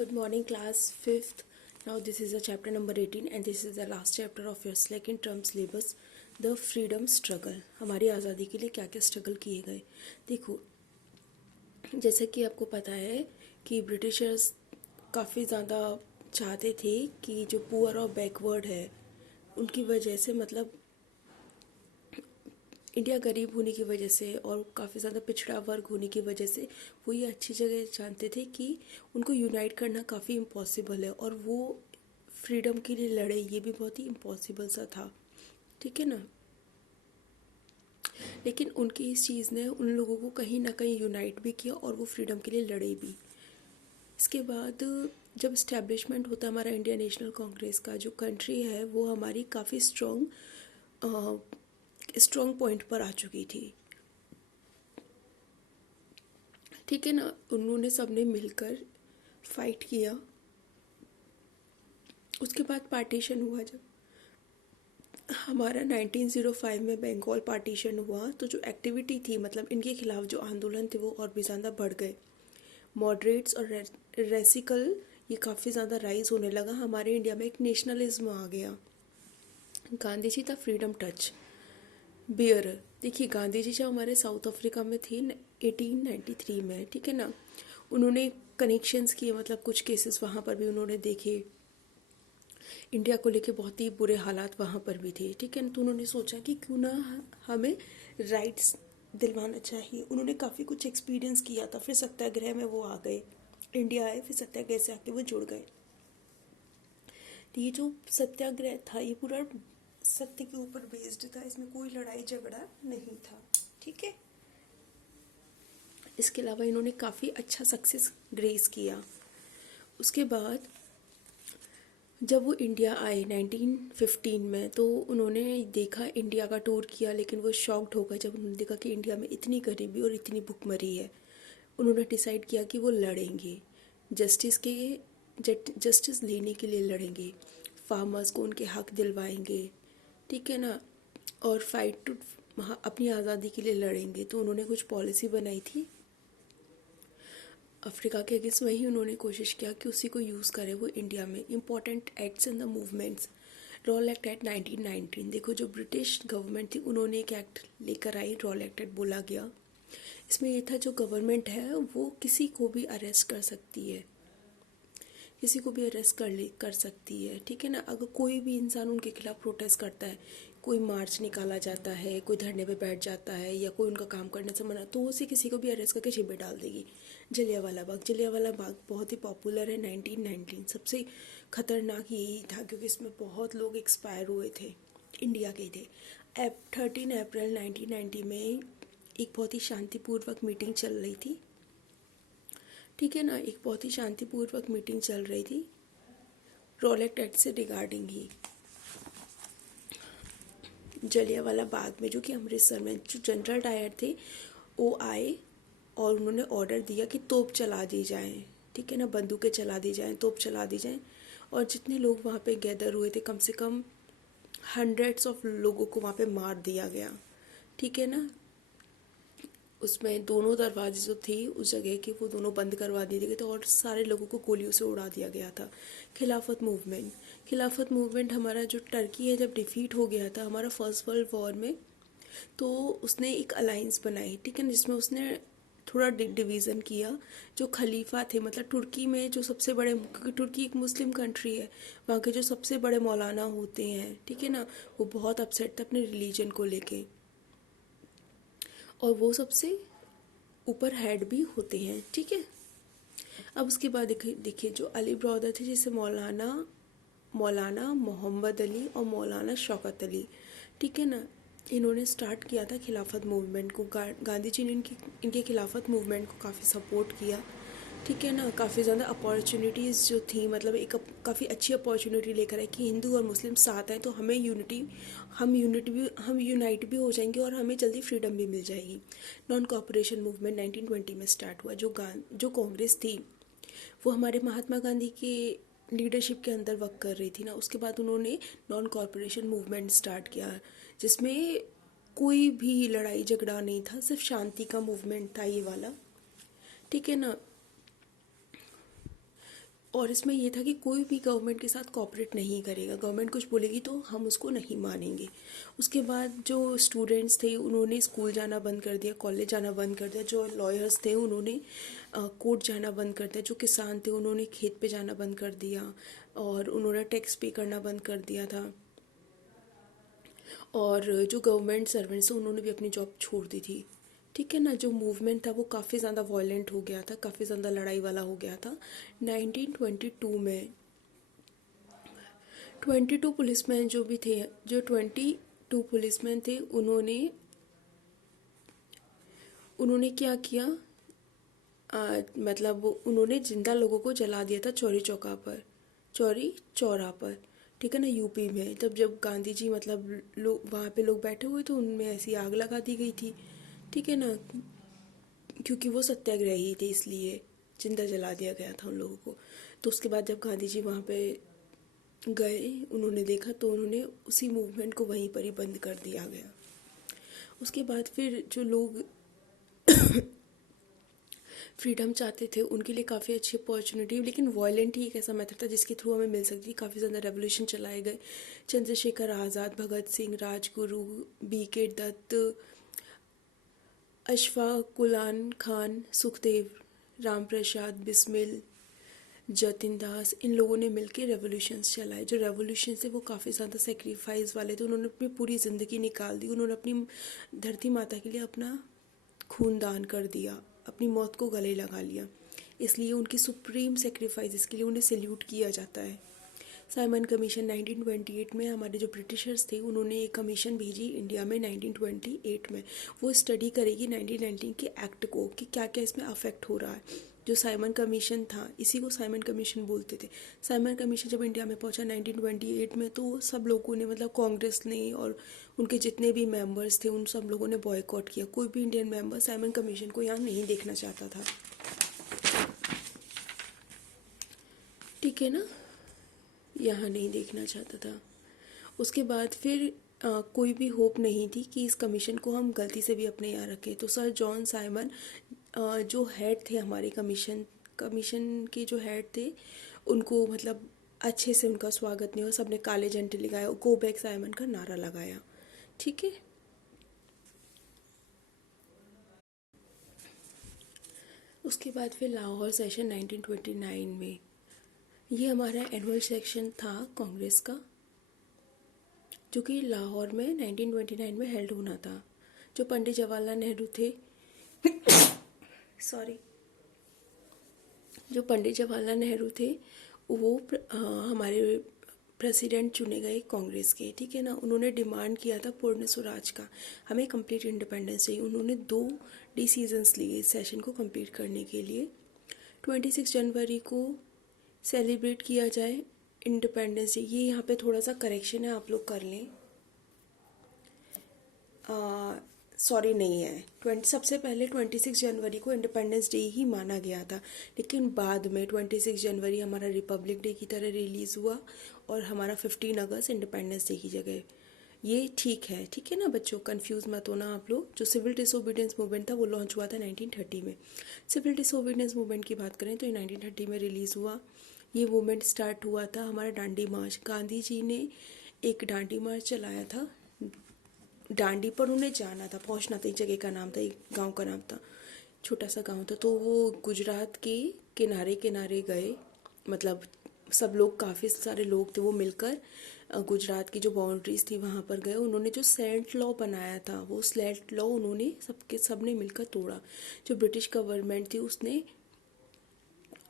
Good morning, class 5th. Now, this is the chapter number 18, and this is the last chapter of your second term syllabus, the freedom struggle. हमारी आज़ादी के लिए क्या क्या struggle किए गए. देखो, जैसे कि आपको पता है कि ब्रिटिशर्स काफ़ी ज़्यादा चाहते थे कि जो पुअर और बैकवर्ड है उनकी वजह से, मतलब इंडिया गरीब होने की वजह से और काफ़ी ज़्यादा पिछड़ा वर्ग होने की वजह से वो ये अच्छी जगह जानते थे कि उनको यूनाइट करना काफ़ी इम्पॉसिबल है, और वो फ्रीडम के लिए लड़े, ये भी बहुत ही इम्पॉसिबल सा था. ठीक है ना. लेकिन उनकी इस चीज़ ने उन लोगों को कहीं ना कहीं यूनाइट भी किया और वो फ्रीडम के लिए लड़े भी. इसके बाद जब इस्टेब्लिशमेंट होता है हमारा इंडियन नेशनल कांग्रेस का, जो कंट्री है वो हमारी काफ़ी स्ट्रॉन्ग पॉइंट पर आ चुकी थी. ठीक है ना. उन्होंने सबने मिलकर फाइट किया. उसके बाद पार्टीशन हुआ. जब हमारा 1905 में बंगाल पार्टीशन हुआ तो जो एक्टिविटी थी, मतलब इनके खिलाफ जो आंदोलन थे वो और भी ज़्यादा बढ़ गए. मॉडरेट्स और रेसिकल ये काफ़ी ज़्यादा राइज होने लगा. हमारे इंडिया में एक नेशनलिज्म आ गया. गांधी जी था फ्रीडम टच बियर. देखिए, गांधी जी जब हमारे साउथ अफ्रीका में थे 1893 में, ठीक है ना, उन्होंने कनेक्शंस किए, मतलब कुछ केसेस वहाँ पर भी उन्होंने देखे. इंडिया को लेके बहुत ही बुरे हालात वहाँ पर भी थे. ठीक है ना. तो उन्होंने सोचा कि क्यों ना हमें राइट्स दिलवाना चाहिए. उन्होंने काफ़ी कुछ एक्सपीरियंस किया था. फिर सत्याग्रह में वो आ गए, इंडिया आए, फिर सत्याग्रह से आके वो जुड़ गए. तो ये जो सत्याग्रह था ये पूरा सत्य के ऊपर बेस्ड था. इसमें कोई लड़ाई झगड़ा नहीं था. ठीक है. इसके अलावा इन्होंने काफ़ी अच्छा सक्सेस ग्रेस किया. उसके बाद जब वो इंडिया आए 1915 में, तो उन्होंने देखा, इंडिया का टूर किया, लेकिन वो शॉक्ड हो गए जब उन्होंने देखा कि इंडिया में इतनी गरीबी और इतनी भुखमरी है. उन्होंने डिसाइड किया कि वो लड़ेंगे, जस्टिस लेने के लिए लड़ेंगे, फार्मर्स को उनके हक दिलवाएंगे. ठीक है ना. और फाइट टू अपनी आज़ादी के लिए लड़ेंगे. तो उन्होंने कुछ पॉलिसी बनाई थी अफ्रीका के अगेंस्ट. वही उन्होंने कोशिश किया कि उसी को यूज़ करें वो इंडिया में. Important acts and the movements. Rowlatt Act 1919. देखो, जो ब्रिटिश गवर्नमेंट थी उन्होंने एक एक्ट लेकर आई, रॉल एक्ट बोला गया. इसमें ये था, जो गवर्नमेंट है वो किसी को भी अरेस्ट कर सकती है, किसी को भी अरेस्ट कर सकती है. ठीक है ना. अगर कोई भी इंसान उनके खिलाफ प्रोटेस्ट करता है, कोई मार्च निकाला जाता है, कोई धरने पे बैठ जाता है, या कोई उनका काम करने से मना, तो उसे किसी को भी अरेस्ट करके जेल में डाल देगी. जलियांवाला बाग बहुत ही पॉपुलर है. 1919 सबसे खतरनाक यही था, क्योंकि इसमें बहुत लोग एक्सपायर हुए थे, इंडिया के थे. 13 अप्रैल 1990 में एक बहुत ही शांतिपूर्वक मीटिंग चल रही थी. ठीक है ना. एक बहुत ही शांतिपूर्वक मीटिंग चल रही थी रॉलेट एक्ट से रिगार्डिंग ही. जलियांवाला बाग में, जो कि अमृतसर में, जो जनरल डायर थे वो आए और उन्होंने ऑर्डर दिया कि तोप चला दी जाए. ठीक है ना. बंदूकें चला दी जाएं, तोप चला दी जाएं. और जितने लोग वहाँ पे गैदर हुए थे, कम से कम हंड्रेड्स ऑफ लोगों को वहाँ पे मार दिया गया. ठीक है ना. उसमें दोनों दरवाजे जो थे उस जगह के, वो दोनों बंद करवा दिए गए थे और सारे लोगों को गोलियों से उड़ा दिया गया था. खिलाफत मूवमेंट हमारा जो टर्की है, जब डिफीट हो गया था हमारा फर्स्ट वर्ल्ड वॉर में, तो उसने एक अलायंस बनाई. ठीक है. जिसमें उसने थोड़ा डिवीज़न किया. जो खलीफा थे, मतलब तुर्की में जो सबसे बड़े, क्योंकि तुर्की एक मुस्लिम कंट्री है, वहाँ के जो सबसे बड़े मौलाना होते हैं, ठीक है ना, वो बहुत अपसेट थे अपने रिलीजन को लेके, और वो सबसे ऊपर हेड भी होते हैं. ठीक है. अब उसके बाद देखिए जो अली ब्रदर थे, जैसे मौलाना मोहम्मद अली और मौलाना शौकत अली. ठीक है ना. इन्होंने स्टार्ट किया था खिलाफत मूवमेंट को. गांधी जी ने इनके खिलाफत मूवमेंट को काफ़ी सपोर्ट किया. ठीक है ना. काफ़ी ज़्यादा अपॉर्चुनिटीज़ जो थी, मतलब एक काफ़ी अच्छी अपॉर्चुनिटी लेकर आए कि हिंदू और मुस्लिम साथ हैं तो हमें हम यूनाइट भी हो जाएंगे और हमें जल्दी फ्रीडम भी मिल जाएगी. नॉन कॉपरेशन मूवमेंट 1920 में स्टार्ट हुआ. जो कांग्रेस थी वो हमारे महात्मा गांधी के लीडरशिप के अंदर वर्क कर रही थी ना. उसके बाद उन्होंने नॉन कॉरपोरेशन मूवमेंट स्टार्ट किया, जिसमें कोई भी लड़ाई झगड़ा नहीं था, सिर्फ शांति का मूवमेंट था ये वाला. ठीक है ना. और इसमें ये था कि कोई भी गवर्नमेंट के साथ कोऑपरेट नहीं करेगा, गवर्नमेंट कुछ बोलेगी तो हम उसको नहीं मानेंगे। उसके बाद जो स्टूडेंट्स थे उन्होंने स्कूल जाना बंद कर दिया, कॉलेज जाना बंद कर दिया। जो लॉयर्स थे उन्होंने कोर्ट जाना बंद कर दिया। जो किसान थे उन्होंने खेत पे जाना बंद कर दिया और उन्होंने टैक्स पे करना बंद कर दिया था। और जो गवर्नमेंट सर्वेंट्स थे उन्होंने भी अपनी जॉब छोड़ दी थी। ठीक है ना। जो मूवमेंट था वो काफ़ी ज़्यादा वायलेंट हो गया था, काफ़ी ज़्यादा लड़ाई वाला हो गया था। 1922 में 22 पुलिसमैन जो भी थे, जो 22 पुलिसमैन थे उन्होंने क्या किया, मतलब उन्होंने जिंदा लोगों को जला दिया था चौरी चौका पर, चौरी चौरा पर। ठीक है ना, यूपी में। तब जब गांधी जी मतलब लोग वहाँ पे लोग बैठे हुए थे, उनमें ऐसी आग लगा दी गई थी। ठीक है ना, क्योंकि वो सत्याग्रही थे इसलिए जिंदा जला दिया गया था उन लोगों को। तो उसके बाद जब गांधी जी वहाँ पे गए, उन्होंने देखा तो उन्होंने उसी मूवमेंट को वहीं पर ही बंद कर दिया गया। उसके बाद फिर जो लोग फ्रीडम चाहते थे उनके लिए काफ़ी अच्छी अपॉर्चुनिटी, लेकिन वायलेंट ही एक ऐसा मेथड था जिसके थ्रू हमें मिल सकती थी। काफ़ी ज़्यादा रेवोल्यूशन चलाए गए। चंद्रशेखर आज़ाद, भगत सिंह, राजगुरु, बी.के. दत्त, अशफाक उल्लाह खान, सुखदेव, राम प्रसाद बिस्मिल, जतिन दास, इन लोगों ने मिलकर रेवोल्यूशंस चलाए। जो रेवोल्यूशन थे वो काफ़ी ज़्यादा सेक्रीफाइस वाले थे। उन्होंने अपनी पूरी ज़िंदगी निकाल दी। उन्होंने अपनी धरती माता के लिए अपना खून दान कर दिया, अपनी मौत को गले लगा लिया। इसलिए उनकी सुप्रीम सेक्रीफाइस के लिए उन्हें सैल्यूट किया जाता है। साइमन कमीशन 1928 में, हमारे जो ब्रिटिशर्स थे उन्होंने एक कमीशन भेजी इंडिया में 1928 में। वो स्टडी करेगी 1919 के एक्ट को कि क्या क्या इसमें अफेक्ट हो रहा है। जो साइमन कमीशन था, इसी को साइमन कमीशन बोलते थे। साइमन कमीशन जब इंडिया में पहुंचा 1928 में, तो सब लोगों ने, मतलब कांग्रेस ने और उनके जितने भी मेंबर्स थे, उन सब लोगों ने बॉयकॉट किया। कोई भी इंडियन मेंबर साइमन कमीशन को यहाँ नहीं देखना चाहता था। ठीक है ना, यहाँ नहीं देखना चाहता था। उसके बाद फिर कोई भी होप नहीं थी कि इस कमीशन को हम गलती से भी अपने यहाँ रखें। तो सर जॉन साइमन जो हेड थे हमारे कमीशन के जो हेड थे, उनको मतलब अच्छे से उनका स्वागत नहीं हुआ। सबने काले झंडे लगाए, गो बैक साइमन का नारा लगाया। ठीक है। उसके बाद फिर लाहौर सेशन 1929 में, ये हमारा एनुअल सेशन था कांग्रेस का, जो कि लाहौर में 1929 में हेल्ड होना था। जो पंडित जवाहरलाल नेहरू थे सॉरी, जो पंडित जवाहरलाल नेहरू थे वो हमारे प्रेसिडेंट चुने गए कांग्रेस के। ठीक है ना। उन्होंने डिमांड किया था पूर्ण स्वराज का, हमें कंप्लीट इंडिपेंडेंस चाहिए। उन्होंने 2 डिसीजंस लिए इस सेशन को कंप्लीट करने के लिए। 26 जनवरी को सेलिब्रेट किया जाए इंडिपेंडेंस डे। ये यहाँ पे थोड़ा सा करेक्शन है, आप लोग कर लें। सॉरी नहीं है, सबसे पहले 26 जनवरी को इंडिपेंडेंस डे ही माना गया था, लेकिन बाद में 26 जनवरी हमारा रिपब्लिक डे की तरह रिलीज़ हुआ और हमारा 15 अगस्त इंडिपेंडेंस डे की जगह। ये ठीक है। ठीक है ना बच्चों, कंफ्यूज मत होना आप लोग। जो सिविल डिसोबीडियंस मूवमेंट था वो लॉन्च हुआ था 1930 में। सिविल डिसोबीडियंस मूवमेंट की बात करें तो ये 1930 में रिलीज़ हुआ। ये मूवमेंट स्टार्ट हुआ था हमारा डांडी मार्च। गांधी जी ने एक डांडी मार्च चलाया था। डांडी पर उन्हें जाना था, पहुंचना था। एक जगह का नाम था, एक गांव का नाम था, छोटा सा गांव था। तो वो गुजरात के किनारे किनारे गए, मतलब सब लोग, काफ़ी सारे लोग थे, वो मिलकर गुजरात की जो बाउंड्रीज थी वहाँ पर गए। उन्होंने जो सैल्ट लॉ बनाया था, वो सैल्ट लॉ उन्होंने सबने मिलकर तोड़ा। जो ब्रिटिश गवर्नमेंट थी उसने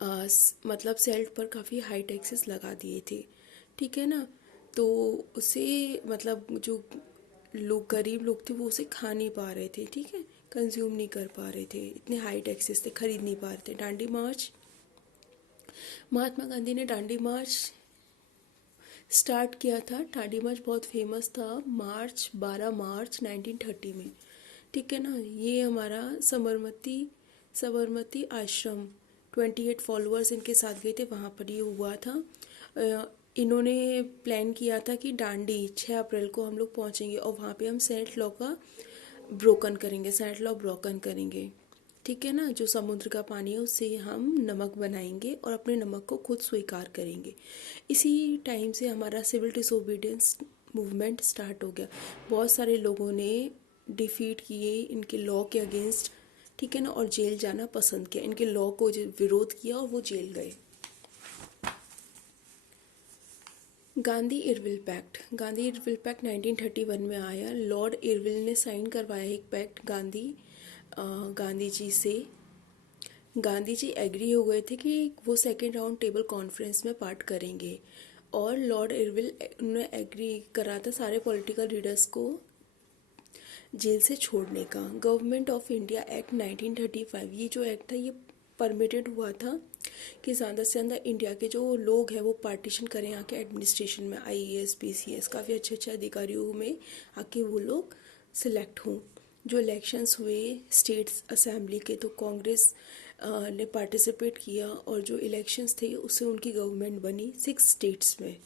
मतलब सेल्ट पर काफ़ी हाई टैक्सेस लगा दिए थे। ठीक है ना। तो उसे मतलब जो लोग, गरीब लोग थे, वो उसे खा नहीं पा रहे थे। ठीक है, कंज्यूम नहीं कर पा रहे थे, इतने हाई टैक्सेस थे, खरीद नहीं पा रहे थे। डांडी मार्च, महात्मा गांधी ने डांडी मार्च स्टार्ट किया था। डांडी मार्च बहुत फेमस था, 12 मार्च 1930 में। ठीक है ना। ये हमारा साबरमती आश्रम, 28 फॉलोअर्स इनके साथ गए थे, वहाँ पर ये हुआ था। इन्होंने प्लान किया था कि डांडी 6 अप्रैल को हम लोग पहुँचेंगे और वहाँ पे हम सैल्ट लॉ का ब्रोकन करेंगे, सैल्ट लॉ ब्रोकन करेंगे। ठीक है ना, जो समुद्र का पानी है उससे हम नमक बनाएंगे और अपने नमक को खुद स्वीकार करेंगे। इसी टाइम से हमारा सिविल डिसोबीडियंस मूवमेंट स्टार्ट हो गया। बहुत सारे लोगों ने डिफीट किए इनके लॉ के अगेंस्ट, ठीक है ना, और जेल जाना पसंद किया, इनके लॉ को विरोध किया और वो जेल गए। गांधी इरविल पैक्ट। गांधी इरविल पैक्ट 1931 में आया। लॉर्ड इरविल ने साइन करवाया एक पैक्ट गांधी जी से। गांधी जी एग्री हो गए थे कि वो सेकेंड राउंड टेबल कॉन्फ्रेंस में पार्ट करेंगे, और लॉर्ड इरविल ने एग्री करा था सारे पॉलिटिकल लीडर्स को जेल से छोड़ने का। गवर्नमेंट ऑफ इंडिया एक्ट 1935, ये जो एक्ट था ये परमिटेड हुआ था कि ज़्यादा से ज़्यादा इंडिया के जो लोग हैं वो पार्टीशन करें आके एडमिनिस्ट्रेशन में, आईएएस पीसीएस काफ़ी अच्छे अच्छे अधिकारियों में आके वो लोग सिलेक्ट हों। जो इलेक्शंस हुए स्टेट्स असेंबली के, तो कांग्रेस ने पार्टिसिपेट किया और जो इलेक्शंस थे उससे उनकी गवर्नमेंट बनी 6 स्टेट्स में।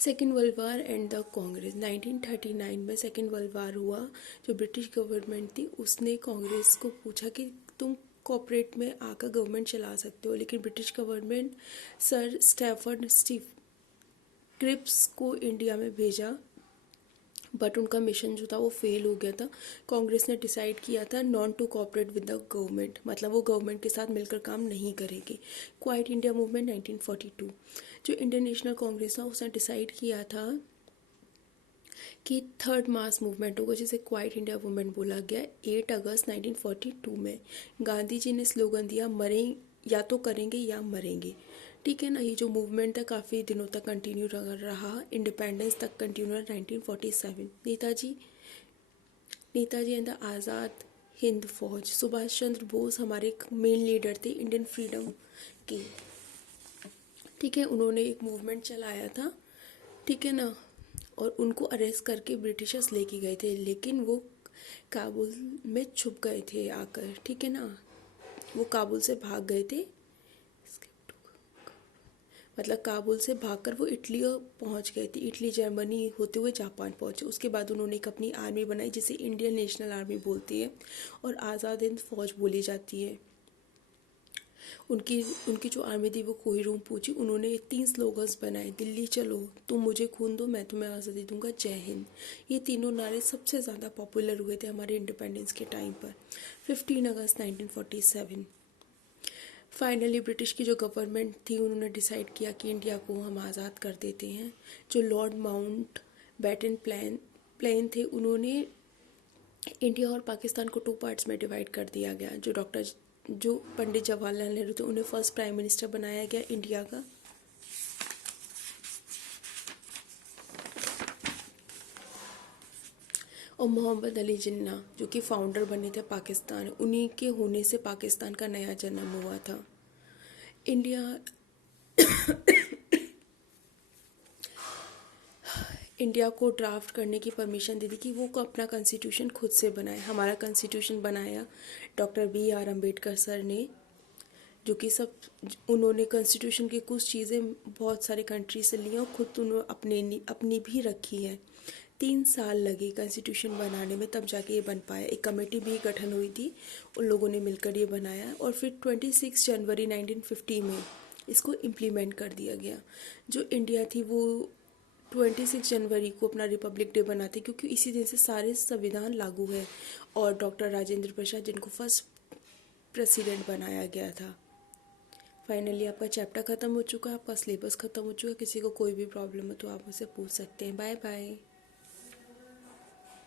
Second world war and the Congress. 1939 में सेकेंड वर्ल्ड वार हुआ। जो ब्रिटिश गवर्नमेंट थी उसने कांग्रेस को पूछा कि तुम कॉर्पोरेट में आकर गवर्नमेंट चला सकते हो, लेकिन British government sir Stafford Steve Cripps को इंडिया में भेजा, बट उनका मिशन जो था वो फेल हो गया था। कांग्रेस ने डिसाइड किया था non to cooperate with the government, मतलब वो गवर्नमेंट के साथ मिलकर काम नहीं करेगी। Quit India movement 1942। जो इंडियन नेशनल कांग्रेस था उसने डिसाइड किया था कि थर्ड मास मूवमेंट होगा, जिसे क्वाइट इंडिया मूवमेंट बोला गया। 8 अगस्त 1942 में गांधी जी ने स्लोगन दिया, मरें या तो करेंगे या मरेंगे। ठीक है ना, ये जो मूवमेंट था काफ़ी दिनों तक कंटिन्यू रहा, इंडिपेंडेंस तक कंटिन्यू रहा। 1947 नेताजी एंड द आज़ाद हिंद फौज। सुभाष चंद्र बोस हमारे मेन लीडर थे इंडियन फ्रीडम के। ठीक है, उन्होंने एक मूवमेंट चलाया था, ठीक है ना, और उनको अरेस्ट करके ब्रिटिशर्स लेके गए थे, लेकिन वो काबुल में छुप गए थे आकर। ठीक है ना, वो काबुल से भाग गए थे, मतलब काबुल से भागकर वो इटली पहुंच गए थे। इटली जर्मनी होते हुए जापान पहुंचे। उसके बाद उन्होंने एक अपनी आर्मी बनाई जिसे इंडियन नेशनल आर्मी बोलती है और आज़ाद हिंद फौज बोली जाती है। उनकी उनकी जो आर्मी थी वो कोहिनूर पहुंची। उन्होंने 3 स्लोगन्स बनाए, दिल्ली चलो, तुम मुझे खून दो, मैं तुम्हें आज़ादी दूंगा, जय हिंद। ये तीनों नारे सबसे ज़्यादा पॉपुलर हुए थे हमारे इंडिपेंडेंस के टाइम पर। 15 अगस्त 1947 फाइनली ब्रिटिश की जो गवर्नमेंट थी उन्होंने डिसाइड किया कि इंडिया को हम आज़ाद कर देते हैं। जो लॉर्ड माउंट बैटन प्लान थे, उन्होंने इंडिया और पाकिस्तान को 2 पार्ट्स में डिवाइड कर दिया गया। जो पंडित जवाहरलाल नेहरू थे उन्हें फर्स्ट प्राइम मिनिस्टर बनाया गया इंडिया का। और मोहम्मद अली जिन्ना जो कि फाउंडर बने थे पाकिस्तान, उन्हीं के होने से पाकिस्तान का नया जन्म हुआ था। इंडिया को ड्राफ्ट करने की परमिशन दी थी कि वो अपना कॉन्स्टिट्यूशन खुद से बनाए। हमारा कॉन्स्टिट्यूशन बनाया डॉक्टर BR अम्बेडकर सर ने, जो कि उन्होंने कॉन्स्टिट्यूशन की कुछ चीज़ें बहुत सारे कंट्री से ली और खुद उन्होंने अपनी भी रखी है। 3 साल लगे कॉन्स्टिट्यूशन बनाने में, तब जाके ये बन पाया। एक कमेटी भी गठन हुई थी, उन लोगों ने मिलकर ये बनाया और फिर 26 जनवरी 1950 में इसको इम्प्लीमेंट कर दिया गया। जो इंडिया थी वो 26 जनवरी को अपना रिपब्लिक डे बनाते, क्योंकि इसी दिन से सारे संविधान लागू है और डॉक्टर राजेंद्र प्रसाद जिनको फर्स्ट प्रेसिडेंट बनाया गया था। फाइनली आपका चैप्टर ख़त्म हो चुका है, आपका सिलेबस ख़त्म हो चुका है। किसी को कोई भी प्रॉब्लम हो तो आप मुझसे पूछ सकते हैं। Bye bye.